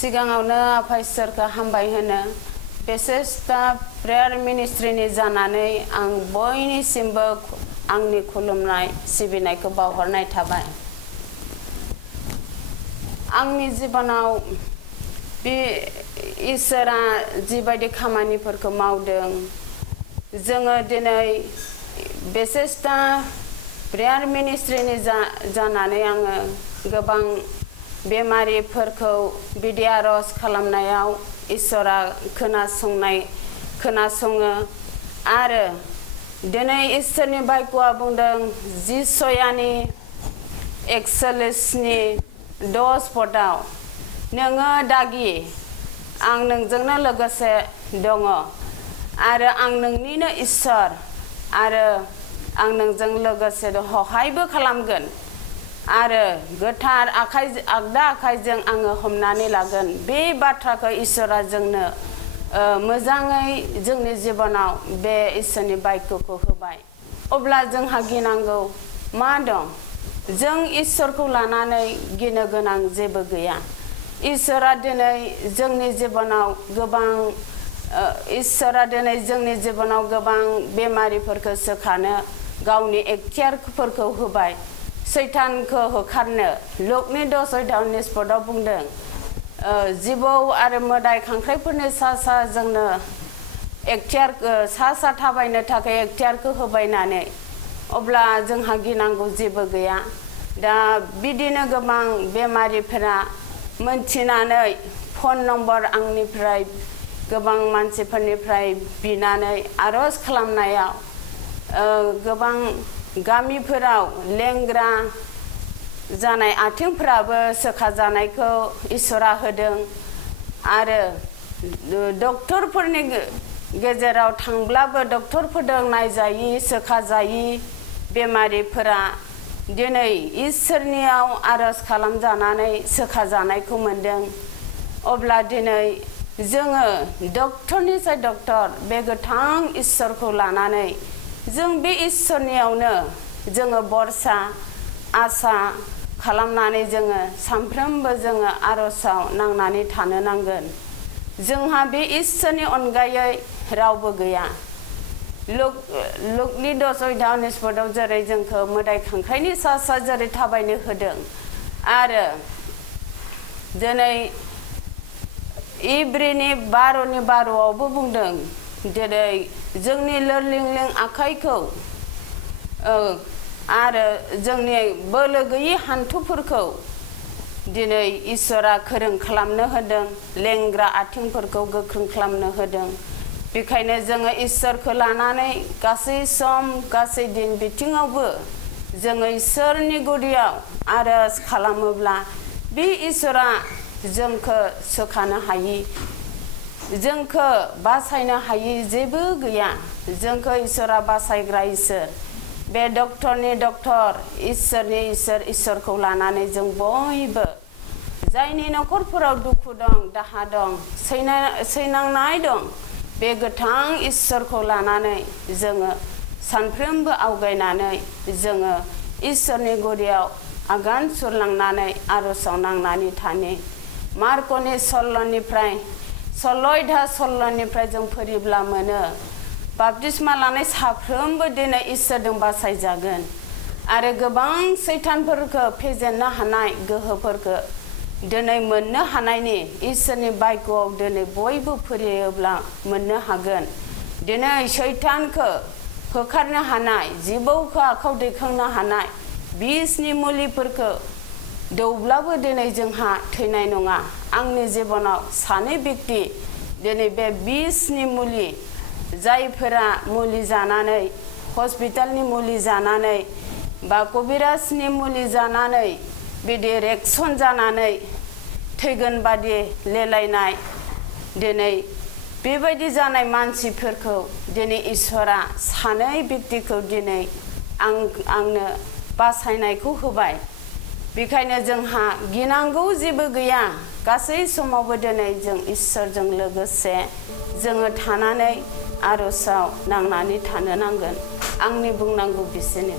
सिगाङावनो आफा इसोरखौ हामबाय होनो बेसेस्ता प्रेयार मिनिस्ट्रिनि जानानै आं बयनिसिमबो आंनि खुलुमनाय सिबिनायखौ बावहरनाय थाबाय आंनि जिबनाव बे इसोरा जिबायदि खामानिफोरखौ मावदों जोङो दिनै बेसेस्ता प्रेयार मिनिस्ट्रिनि जानानै आङो गोबां बेमारिफोरखौ बिदि आरज खालामनायाव इसोरा खोनासङो आरो दिनै इसोरनि बायख'आ बुंदों जिसयानि 41:10 नोङो दागि आं नोंजोंनो लोगोसे दङ आरो आं नोंनिनो इसोर आरो आं नोंजों लोगोसे सहायबो खालामगोन आरो गोथार आगदा आखाइजों आङो हमनानै लागोन बे बाथ्राखौ इसोरा जोंनो मोजाङै जोंनि जिबनाव बे इसोरनि बायख'खौ होबाय अब्ला जोंहा गिनांगौ मा दं जों इसोरखौ लानानै गिनो गोनां जेबो गैया इसोरा दिनै जोंनि जिबनाव गोबां बेमारिफोरखौ सोखानो गावनि एक्टियारफोरखौ होबाय सैतानखौ होखारनो लुकनि 10:19 बुंदों जिबौ आरो मोदाय खांख्राइफोरनि सा जोंनो एक्टियार सा थाबायनो थाखाय एक्टियारखौ होबायनानै अब्ला जोंहा गिनांगौ जेबो गैया दा बिदिनो गोबां बेमारिफोरा मोनथिनानै फन नम्बर आंनिफ्राय गोबां मानसिफोरनिफ्राय बिनानै आरज खालामनायाव गोबां गामिफोराव लेंग्रा जानाय आथिंफोराबो सोखाजानायखौ इसोरा होदों आरो डक्टरफोरनि गेजेराव थांब्लाबो डक्टरफोरजों नायजायि सोखाजायि बेमारिफोरा दिनै इसोरनियाव आरज खालामजानानै सोखाजानायखौ मोनदों अब्ला दिनै जोङो डक्टरनिफ्राय डक्टर बे गोथां इसोरखौ लानानै जों बे इसोरनियावनो जोङो भरसा आसा खालामनानै जोङो सानफ्रोमबो जोङो आरजआव नांनानै थानो नांगोन जोंहा बे इसोरनि अनगायै रावबो गैया लुकनि 10:19 जेरै जोंखौ मोदाय खांख्राइनि सा जेरै थाबायनो होदों आरो दिनै इब्रिनि 12:12आवबो बुंदों दिनै जोंनि लोरलिंलिं आखाइखौ आरो जोंनि बोलो गैयि हान्थुफोरखौ दिनै इसोरा गोख्रों खालामनो होदों लेंग्रा आथिंफोरखौ गोख्रों खालामनो होदों बेखायनो जोङो इसोरखौ लानानै गासै सम गासै दिन बिथिङावबो जोङो इसोरनि गुदियाव आरज खालामोब्ला बे इसोरा जोंखौ सोखानो हायि जोंखौ बासायनो हायि जेबो गैया जोंखौ इसोरा बासायग्रा इसोर बे डक्टरनि डक्टर इसोरनि इसोरखौ लानानै जों बयबो जायनि न'खरफोराव दुखु दं दाहा दं सैनांनाय दं बे गोथां इसोरखौ लानानै जोङो सानफ्रोमबो आवगायनानै जोङो इसोरनि गुदियाव आगान सुरलांनानै आरजआव नांनानै थानि मार्कनि 16:16 जों फरिब्ला मोनो बाप्तिस्मा लानाय साफ्रोमबो दिनै इसोरजों बासायजागोन आरो गोबां सैतानफोरखौ फेजेननो हानाय गोहोफोरखौ दिनै मोननो हानायनि इसोरनि बायख'आव दिनै बयबो फरियोब्ला मोननो हागोन दिनै सैतानखौ होखारनो हानाय जिबौखौ आखाव दैखांनो हानाय बिसनि मुलिफोरखौ दौब्लाबो दिनै जोंहा थैनाय नङा आंनि जिबनाव सानै व्यक्ति दिनै बे बिसनि मुलि जायफोरा मुलि जानानै हस्पिटालनि मुलि जानानै बा कबिराजनि मुलि जानानै बिदि रिएक्सन जानानै थैगोन बादि लेलायनाय दिनै बेबायदि जानाय मानसिफोरखौ दिनै इसोरा सानै व्यक्तिखौ दिनै आंनो बासायनायखौ होबाय बेखायनो जोंहा गिनांगौ जेबो गैया गासै समावबो दिनै जों इसोरजों लोगोसे जोङो थानानै आरजआव नांनानै थानो नांगोन आंनि बुंनांगौ बिसिनो